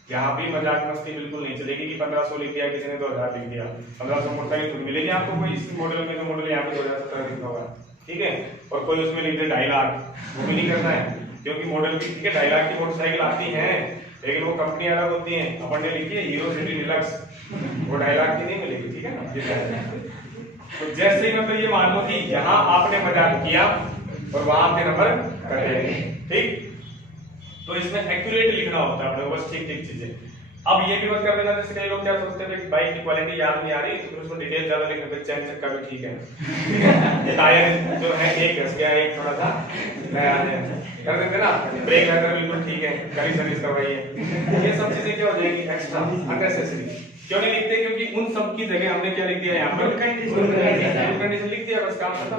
यहाँ भी मजाक मस्ती बिल्कुल नहीं चलेगी कि 1500 लिख दिया किसी ने 2000 लिख दिया, 1500 मोटरसाइकिल तो मिलेगी आपको कोई इस मॉडल में, जो मॉडल यहाँ पे 2017 लिखा हुआ है, ठीक है। और कोई उसमें लिख दे 2.5 लाख, वो भी नहीं करना है, क्योंकि मॉडल भी ठीक है 2.5 लाख की मोटरसाइकिल आती है, लेकिन वो कंपनी अलग होती है। अपन ने लिखी है हीरो सिटी डिलक्स, वो 2.5 लाख की नहीं मिलेगी, ठीक है ना। तो जैसे ही मतलब ये मान लो कि यहाँ आपने मजाक किया और वहां आपके नंबर कर देंगे, ठीक। तो इसमें एक्यूरेट लिखना होता है अपने, बस ठीक ठीक चीजें। अब ये भी मत कर देना जैसे कई लोग क्या सोचते हैं कि बाइक की क्वालिटी याद नहीं आ रही तो उसमें डिटेल ज्यादा लिखने पे, चैन चक्का भी ठीक है, टायर जो है एक घस गया, एक थोड़ा सा नया है, कर देते ना, ब्रेक लाइनर बिल्कुल ठीक है, कभी सर्विस करवाई है, ये सब चीजें क्या हो जाएंगी एक्स्ट्रा अननेसेसरी। क्यों नहीं लिखते, क्योंकि उन सब की जगह हमने क्या लिख दिया यहाँ पर, कंडीशन लिख दिया, बस काम खत्म।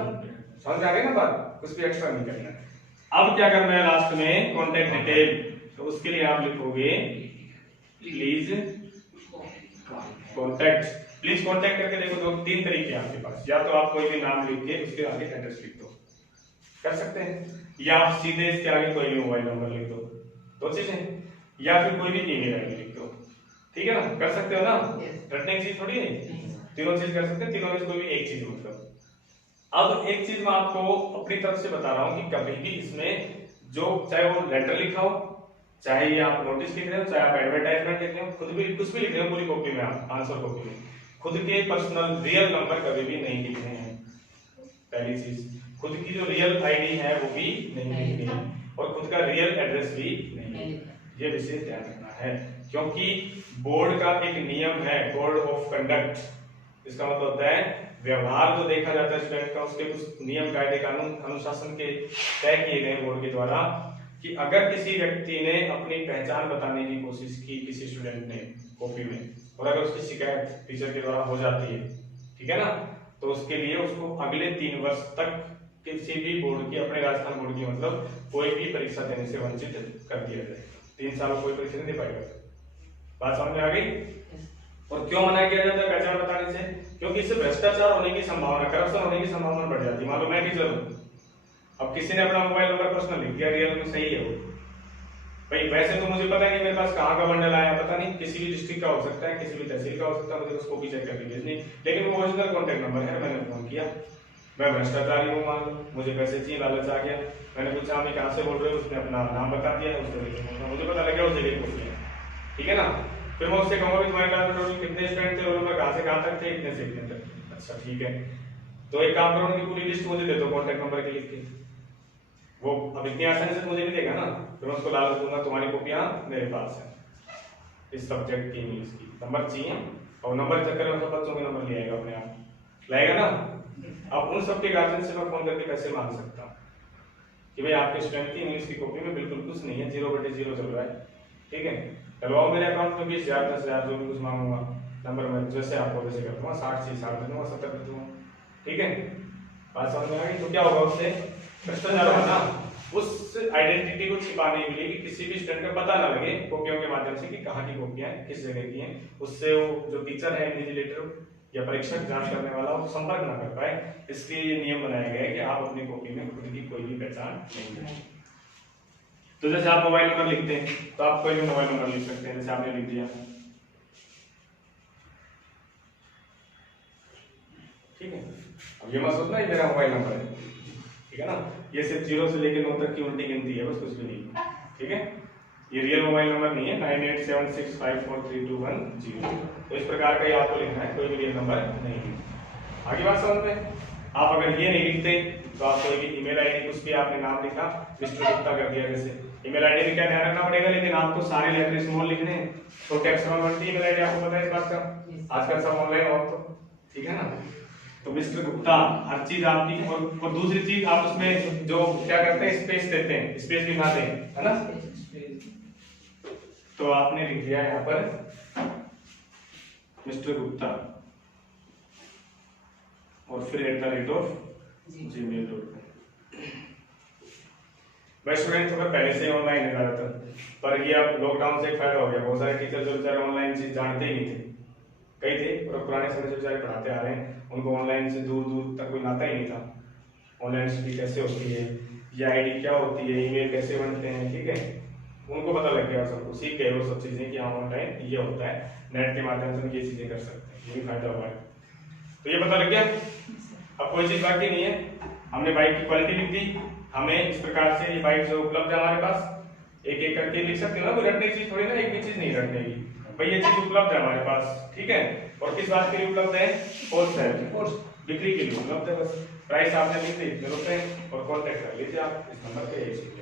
समझ आ गई ना बात, कुछ भी एक्स्ट्रा नहीं करना है। अब क्या करना है लास्ट में, कॉन्टेक्ट डिटेल, तो उसके लिए आप लिखोगे प्लीज कॉन्टेक्ट। प्लीज कॉन्टेक्ट करके देखो, दो तीन तरीके हैं आपके पास, या तो आप कोई भी नाम लिख के उसके आगे एड्रेस लिख दो, कर सकते हैं, या आप सीधे इसके आगे कोई भी मोबाइल नंबर लिख दो, दो चीजें, या फिर कोई भी ईमेल आईडी लिख दो, ठीक है ना, कर सकते हो ना, रटने की चीज थोड़ी है, तीनों चीज कर सकते हैं, तीनों में से कोई भी एक चीज मतलब। अब एक चीज मैं आपको अपनी तरफ से बता रहा हूं कि कभी भी इसमें जो चाहे वो लेटर लिखा हो, चाहे ये आप नोटिस लिख रहे हो, चाहे आप एडवर्टाइजमेंट लिख रहे हो, खुद भी कुछ भी लिख रहे हो पूरी कॉपी में, आप आंसर कॉपी में खुद के पर्सनल रियल नंबर कभी भी नहीं लिखने हैं। पहली चीज, खुद की जो रियल आईडी है वो भी नहीं लिखनी है, और खुद का रियल एड्रेस भी नहीं, ये विशेष ध्यान रखना है, क्योंकि बोर्ड का एक नियम है, कोड ऑफ कंडक्ट, इसका मतलब होता है व्यवहार जो देखा जाता है स्टूडेंट का, उसके कुछ नियम कायदे कानून अनुशासन के तय किए गए बोर्ड के द्वारा, कि अगर किसी व्यक्ति ने अपनी पहचान बताने की कोशिश की किसी स्टूडेंट ने कॉपी में, और अगर उसकी शिकायत टीचर के द्वारा हो जाती है, ठीक है ना, तो उसके लिए उसको अगले 3 वर्ष तक किसी भी बोर्ड की, अपने राजस्थान बोर्ड की मतलब कोई भी परीक्षा देने से वंचित कर दिया जाएगा, 3 साल कोई परीक्षा नहीं दे पाएगा। बात समझ में आ गई। और क्यों मना किया जाता है पहचान बताने से, क्योंकि इससे भ्रष्टाचार होने की संभावना, करप्शन होने की संभावना बढ़ जाती है। मान लो मैं टीचर हूं, अब किसी ने अपना मोबाइल नंबर पर्सनल लिख दिया, रियल में सही है वो, भाई वैसे तो मुझे पता नहीं मेरे पास कहाँ का बंडल आया, पता नहीं किसी भी डिस्ट्रिक्ट का हो सकता है, किसी भी तहसील का हो सकता है, मुझे उसको भी चेक करके भेजनी, लेकिन वो ओरिजिनल कॉन्टेक्ट नंबर है, मैंने फोन किया, मैं भ्रष्टाचारी हूँ, मान लो मुझे पैसे चाहिए, लालच आ गया, मैंने पूछा आप कहाँ से बोल रहे हो, उसने अपना नाम बता दिया, उसने मुझे पता लग गया उस जगह पहुंच गया, ठीक है ना। फिर मैं उससे कहूंगा तुम्हारे क्लास में टोटल कितने स्टूडेंट थे, और मैं कहाँ से कहाँ तक थे, इतने से इतने तक, अच्छा ठीक है, तो एक काम करो उनकी पूरी लिस्ट मुझे दे दो कॉन्टेक्ट नंबर के लिख के, वो अब इतनी आसानी से मुझे नहीं देगा ना, फिर मैं उसको लालच दूंगा तुम्हारी कॉपियां मेरे पास है इस सब्जेक्ट की, इंग्लिश की, नंबर चाहिए, और नंबर चक्कर में सब बच्चों के नंबर ले आएगा, अपने आप लाएगा ना। अब उन सबके गार्जियन से मैं फोन करके कैसे मांग सकता हूँ कि भाई आपके स्टूडेंट की इंग्लिश की कॉपी में बिल्कुल कुछ नहीं है, 0/0 चल रहा है, ठीक है, डलवाओ मेरे अकाउंट में 20,000 10,000 जो भी कुछ मांगूंगा, नंबर मैं जैसे आपको वैसे कर दूंगा, 60 चीज 60 दे दूंगा, 70 दे दूंगा, ठीक है। बात समझ में आ गई। तो क्या होगा उससे भ्रष्टाचार होगा ना, उस आइडेंटिटी को छिपाने के लिए कि किसी भी स्टूडेंट को पता ना लगे कॉपियों के माध्यम से कि कहाँ की कॉपियां हैं, किस जगह की हैं, उससे वो जो टीचर है, इन्विजिलेटर या परीक्षक जांच करने वाला वो संपर्क ना कर पाए, इसके लिए नियम बनाया गया है कि आप अपनी कॉपी में खुद की कोई भी पहचान नहीं करें। तो जैसे आप मोबाइल नंबर लिखते हैं तो आप कोई भी मोबाइल नंबर लिख सकते हैं, जैसे आपने लिख दिया, ठीक है। अब ये मत सोचना ये मेरा मोबाइल नंबर है, ठीक है ना, ये सिर्फ 0 से लेकर 9 तक की उल्टी गिनती है, बस कुछ भी नहीं, ठीक है, ये रियल मोबाइल नंबर नहीं है, 9876543210, तो इस प्रकार का ही आपको लिखना है, कोई भी रियल नंबर नहीं है। आगे बात समझ में। आप अगर ये नहीं लिखते तो आप कोई भी ईमेल आईडी, कुछ भी आपने नाम लिखा, मिस्टर गुप्ता कर दिया, जैसे ईमेल आईडी में क्या ध्यान रखना पड़ेगा, लेकिन आपको सारे लेटर स्मॉल लिखने हैं, छोटे अक्षरों में बनती ईमेल आईडी, आपको पता है इस बात का, आजकल सब ऑनलाइन और तो ठीक है ना। तो मिस्टर गुप्ता हर चीज आपकी, और दूसरी चीज आप उसमें जो क्या करते हैं स्पेस देते हैं, स्पेस भी ना दें, है ना। तो आपने लिख दिया यहाँ पर मिस्टर गुप्ता और फिर @gmail.com। भाई स्टूडेंट तो पहले से ऑनलाइन है ज्यादातर, पर ये अब लॉकडाउन से एक फायदा हो गया, बहुत सारे टीचर जो बेचारे ऑनलाइन चीज जानते ही नहीं थे, कई थे और पुराने समय से बेचारे पढ़ाते आ रहे हैं, उनको ऑनलाइन से दूर दूर तक कोई नाता ही नहीं था, ऑनलाइन स्टडी कैसे होती है, ये आईडी क्या होती है, ईमेल कैसे बनते हैं, ठीक है, उनको पता लग गया, सबको सीख गए वो सब चीजें कि हाँ ऑनलाइन ये होता है, नेट के माध्यम से हम ये चीजें कर सकते हैं, ये भी फायदा हुआ है। तो ये पता लग गया। अब कोई चीज बाकी नहीं है, हमने बाइक की क्वालिटी लिख दी, हमें इस प्रकार से ये बाइक जो उपलब्ध है हमारे पास, एक एक करके लिख सकते हो ना, कोई रटने की चीज थोड़ी ना, एक भी चीज नहीं रटने की, भाई ये चीज उपलब्ध है हमारे पास, ठीक है। और किस बात के लिए उपलब्ध है, होलसेल बिक्री के लिए उपलब्ध है, बस प्राइस आपने लिख दी, इतने रुपए, और कॉन्टेक्ट कर लीजिए आप इस नंबर पे, यही चीज पे।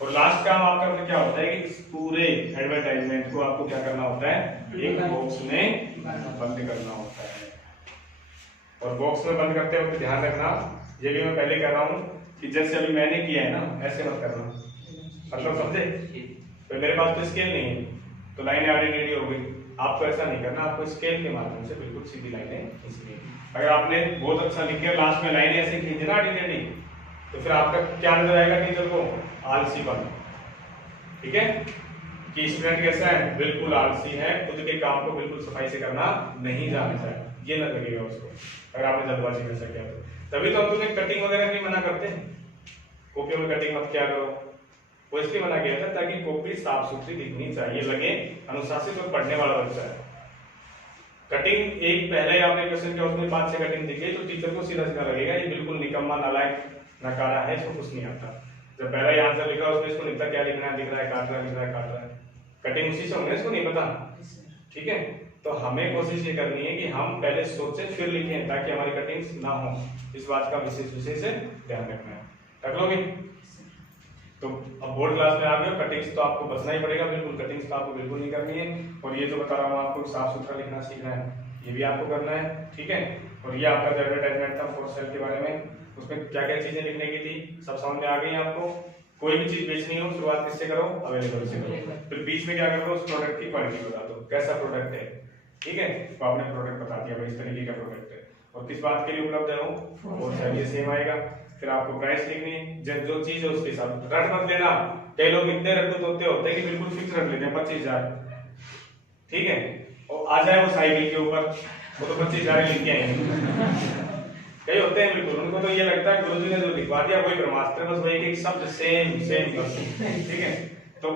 और लास्ट काम आपका फिर क्या होता है कि इस पूरे एडवर्टाइजमेंट को आपको क्या करना होता है, एक बॉक्स में बंद करना होता है। और बॉक्स में बंद करते वक्त ध्यान रखना, ये भी मैं पहले कह रहा हूँ कि जैसे अभी मैंने किया है ना, ऐसे मत करना, मतलब समझे। तो मेरे पास तो स्केल नहीं है, तो लाइनें आड़ी टेढ़ी हो गई, आपको ऐसा नहीं करना, आपको स्केल के माध्यम से बिल्कुल सीधी लाइनें खींचनी। अगर आपने बहुत अच्छा लिख के लास्ट में लाइनें ऐसे खींची ना आड़ी टेढ़ी, तो फिर आपका क्या नजर आएगा टीचर को, आलसीपन, ठीक है, कि स्टूडेंट कैसा है, बिल्कुल आलसी है, खुद के काम को बिल्कुल सफाई से करना नहीं जानता है, ये न लगेगा उसको अगर आपने जल्दबाजी में ऐसा किया तो। तभी तो हम तुम्हें कटिंग वगैरह भी मना करते हैं, कॉपी में कटिंग मत क्या करो, वो इसलिए मना किया था ताकि कॉपी साफ सुथरी दिखनी चाहिए, लगे अनुशासित और पढ़ने वाला बच्चा है। कटिंग एक पहले आपने क्वेश्चन किया उसमें 5 से कटिंग दिखी तो टीचर को सीधा सीधा लगेगा ये बिल्कुल निकम्मा नालायक नकारा है, इसको कुछ नहीं आता। जब पहला ही आंसर लिखा उसमें इसको लिखता क्या लिखना है, दिख रहा है काट रहा है, लिख रहा है काट रहा है, कटिंग उसी से होंगे, इसको नहीं पता, ठीक है। तो हमें कोशिश ये करनी है कि हम पहले सोचें फिर लिखें ताकि हमारी कटिंग्स ना हो, इस बात का विशेष ध्यान रखना है, रख लोगे। तो अब बोर्ड क्लास में आ गए, कटिंग्स तो आपको बचना ही पड़ेगा, बिल्कुल कटिंग्स तो आपको बिल्कुल नहीं करनी है, और ये जो बता रहा हूँ आपको साफ सुथरा लिखना सीखना है, ये भी आपको करना है, ठीक है। और ये आपका जो एडवर्टाइजमेंट था फॉर सेल के बारे में, उसमें क्या क्या चीजें लिखने की थी सब समझ में आ गई आपको। कोई भी चीज बेचनी हो शुरुआत किससे करो, अवेलेबल से करो, फिर बीच में क्या करो, उस प्रोडक्ट की क्वालिटी बता दो, कैसा प्रोडक्ट है, ठीक है, तो आपने प्रोडक्ट बता दिया भाई इस तरीके का प्रोडक्ट है और किस बात के लिए उपलब्ध है वो ये सेम आएगा। फिर आपको प्राइस लिखनी, जो चीज है उसके साथ रट मत लेना, कई लोग इतने रटूत होते हैं कि बिल्कुल फिक्स रख लेते हैं 25,000, ठीक है, और आ जाए वो साइकिल के ऊपर वो तो 25,000 लिख के आएंगे। कई होते हैं बिल्कुल, उनको तो ये लगता है गुरुजी ने जो लिखवा दिया वही ब्रह्मास्त्र, बस वही एक शब्द सेम, ठीक है। तो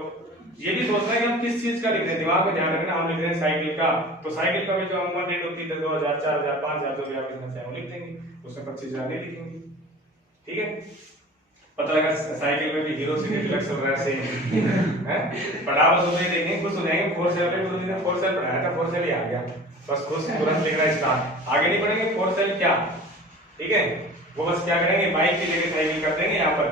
ये भी सोचना है कि हम किस चीज का लिख रहे हैं, दिमाग में ध्यान रखना, हम लिख रहे हैं साइकिल का, तो साइकिल का भी जो अमूमन रेट होती है 2,000, 4,000, 5,000 जो भी आप लिखना चाहें वो लिख देंगे, उसमें 25,000 नहीं लिखेंगे, ठीक है। पता लगा साइकिल में भी हीरो सिटी डिलक्स चल रहा है सेम है, पढ़ा बस उसे देखेंगे, खुश हो जाएंगे, 4 सेल पे गुरुजी ने 4 सेल पढ़ाया था, 4 सेल ही आ गया, बस खुश तुरंत लिख रहा है स्टार्ट, आगे नहीं पढ़ेंगे 4 सेल क्या, ठीक है। वो बस क्या करेंगे, बाइक की जगह साइकिल कर देंगे, यहाँ पर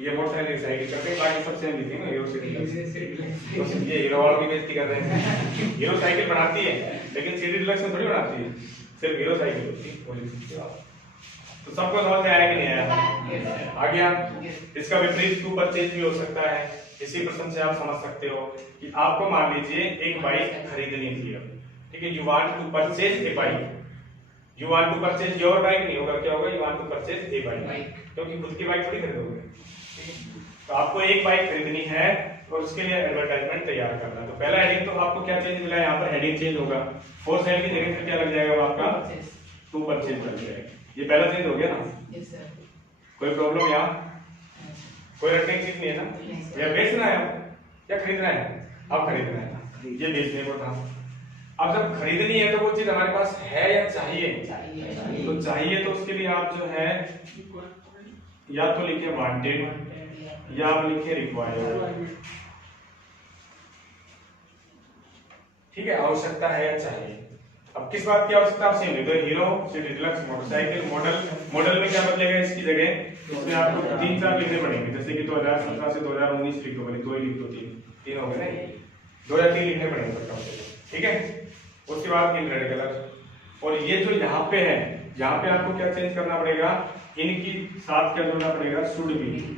ये मोटरसाइकिल साइकिल कर देंगे, बाकी सब सेम लिखेंगे हीरो सिटी डिलक्स। ये हीरो वालों की बेइज्जती कर रहे हैं, हीरो साइकिल बनाती है लेकिन सिटी डिलक्स में थोड़ी बनाती है, सिर्फ हीरो साइकिल होती है। तो सबको समझ में आया कि नहीं आया, आ गया। इसका विपरीत टू परचेज भी हो सकता है, इसी प्रश्न से आप समझ सकते हो कि आपको मान लीजिए एक बाइक खरीदनी थी, ठीक है, you want to purchase a bike, you want to purchase your bike नहीं होगा, क्या होगा, you want to purchase a bike, क्योंकि खुद की बाइक थोड़ी खरीदोगे, तो आपको एक बाइक खरीदनी है और उसके लिए एडवर्टाइजमेंट तैयार करना। तो पहला हेडिंग तो आपको क्या चेंज मिला है, यहाँ पर हेडिंग चेंज होगा, फॉर सेल की जगह क्या लग जाएगा आपका, टू परचेज लग जाएगा, ये पहला चेंज हो गया ना। Yes sir. कोई प्रॉब्लम यहाँ, कोई रटने की चीज नहीं है ना, या बेचना है या खरीदना है, अब खरीदना है, ये बेचने को था। अब जब खरीदनी है तो वो चीज हमारे पास है या चाहिए, तो चाहिए तो उसके लिए आप जो है या तो लिखे वांटेड या आप लिखे रिक्वायर्ड, ठीक है, आवश्यकता है या चाहिए। अब किस बात की आवश्यकता आप सेम लिख दो, hero city deluxe motorcycle, model में क्या बदलेगा इसकी जगह, उसमें आपको 3-4 लिखने पड़ेंगे, जैसे कि 2017 से 2019 लिख दो, भले 2 ही लिख दो, 3 हो गए ना, 2 या 3 लिखने पड़ेंगे, ठीक है। उसके बाद इन रेड कलर, और ये जो यहाँ पे है, यहाँ पे आपको क्या चेंज करना पड़ेगा, इनकी साथ क्या जोड़ना पड़ेगा, शुड बी।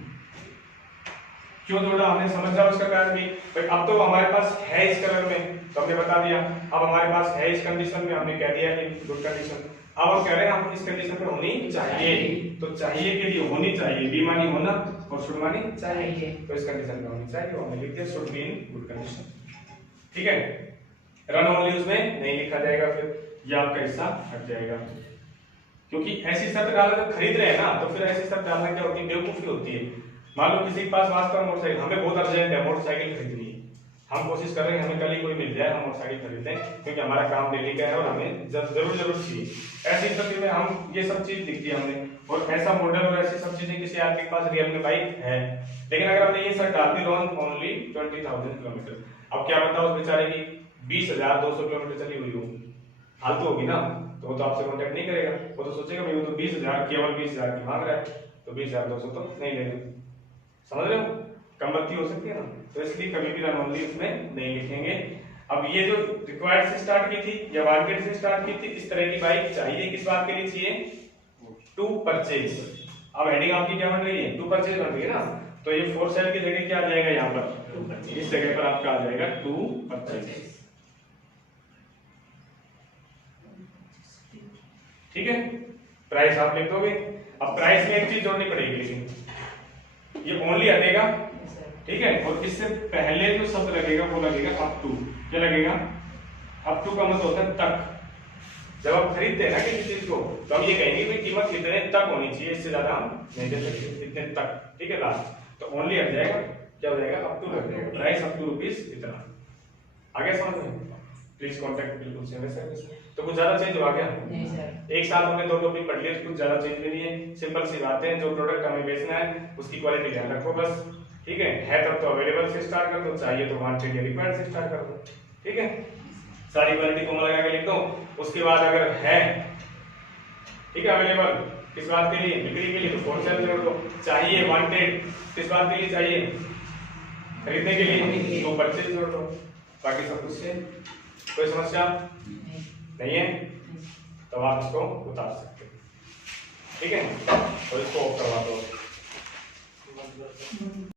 क्यों जोड़ा हमने, समझ जाओ इसका कारण भी। भाई अब तो हमारे पास है इस कलर में, तो हमने बता दिया। अब हमारे पास है इस कंडीशन में, हमने कह दिया कि गुड कंडीशन। अब हम कह रहे हैं हम इस कंडीशन पे होनी चाहिए, तो चाहिए के लिए होनी चाहिए, बी मानी होना और शुड मानी चाहिए, तो इस कंडीशन में होनी चाहिए, तो हमने लिख दिया should be in good condition. ठीक है, रन ओनली उसमें नहीं लिखा जाएगा, फिर ये आपका हिस्सा हट जाएगा। क्योंकि ऐसी शर्त डालना, जब खरीद रहे हैं ना, तो फिर ऐसी शर्त डालना क्या होती है, बेवकूफी होती है। मान लो किसी के पास वास्तव में मोटरसाइकिल, हमें बहुत अर्जेंट है मोटरसाइकिल खरीदनी है, हम कोशिश कर रहे हैं हमें कल ही कोई मिल जाए, हम मोटरसाइकिल खरीद लें, क्योंकि हमारा काम डेली का है और हमें जरूर चाहिए। ऐसी स्थिति में हम ये सब चीज लिख दी हमने, और ऐसा मॉडल और ऐसी सब चीजें किसी आपके पास रियल में बाइक है, लेकिन अगर हमने ये शर्त डाल दी रन ओनली 20,000 किलोमीटर, अब क्या पता उस बेचारे की 20,200 किलोमीटर चली हुई हो, फालतू होगी ना, तो वो तो आपसे कांटेक्ट नहीं करेगा, वो तो सोचेगा भाई वो तो 20,000 केवल 20,000 की मांग रहा है, तो 20,200 तो नहीं लेगा। समझ रहे हो, कम गलती हो सकती है ना, तो इसलिए कभी भी रन ओनली उसमें नहीं लिखेंगे। अब ये जो रिक्वायर्ड से स्टार्ट की थी या वांटेड से स्टार्ट की थी, इस तरह की बाइक चाहिए, किस बात के लिए चाहिए, टू परचेज। अब हेडिंग आपकी क्या बन रही है, टू परचेज बन रही है ना, तो ये फॉर सेल की जगह क्या आ जाएगा, यहाँ पर इस जगह पर आपका आ जाएगा टू परचेज। ठीक है, प्राइस आप लिख दोगे। अब प्राइस में एक चीज जोड़नी पड़ेगी, लेकिन ये ओनली हटेगा, ठीक है, और इससे पहले जो शब्द लगेगा वो लगेगा अप टू। क्या लगेगा, अप टू का मतलब होता है तक। जब आप खरीदते हैं ना किसी चीज को, तो हम ये कहेंगे कि कीमत कितने तक होनी चाहिए, इससे ज्यादा हम नहीं दे सकते, इतने तक। ठीक है, लास्ट तो ओनली हट जाएगा, क्या हो जाएगा, अप टू लग जाएगा, प्राइस अप टू रुपीस इतना। आगे समझ में, प्लीज कॉन्टेक्ट बिल्कुल सेम है सर। तो कुछ ज्यादा चेंज हुआ क्या, नहीं सर। एक साथ हमने 2 टॉपिक पढ़ लिए, कुछ ज्यादा चेंज भी नहीं है, सिंपल सी बातें हैं। जो प्रोडक्ट हमें बेचना है उसकी क्वालिटी ध्यान रखो बस, ठीक है तब तो अवेलेबल से स्टार्ट कर दो, चाहिए तो वांटेड या रिक्वायर्ड से स्टार्ट कर दो। ठीक है, सारी क्वालिटी को लगा के लिख दो। उसके बाद अगर है, ठीक है, अवेलेबल किस बात के लिए, बिक्री के लिए, तो फॉर सेल जोड़ दो। चाहिए वांटेड किस बात के लिए चाहिए, खरीदने के लिए, तो परचेज जोड़ दो। बाकी सब कुछ से कोई समस्या नहीं है, तो आप इसको उतार सकते हैं। ठीक है, और इसको ऑफ करवा दो।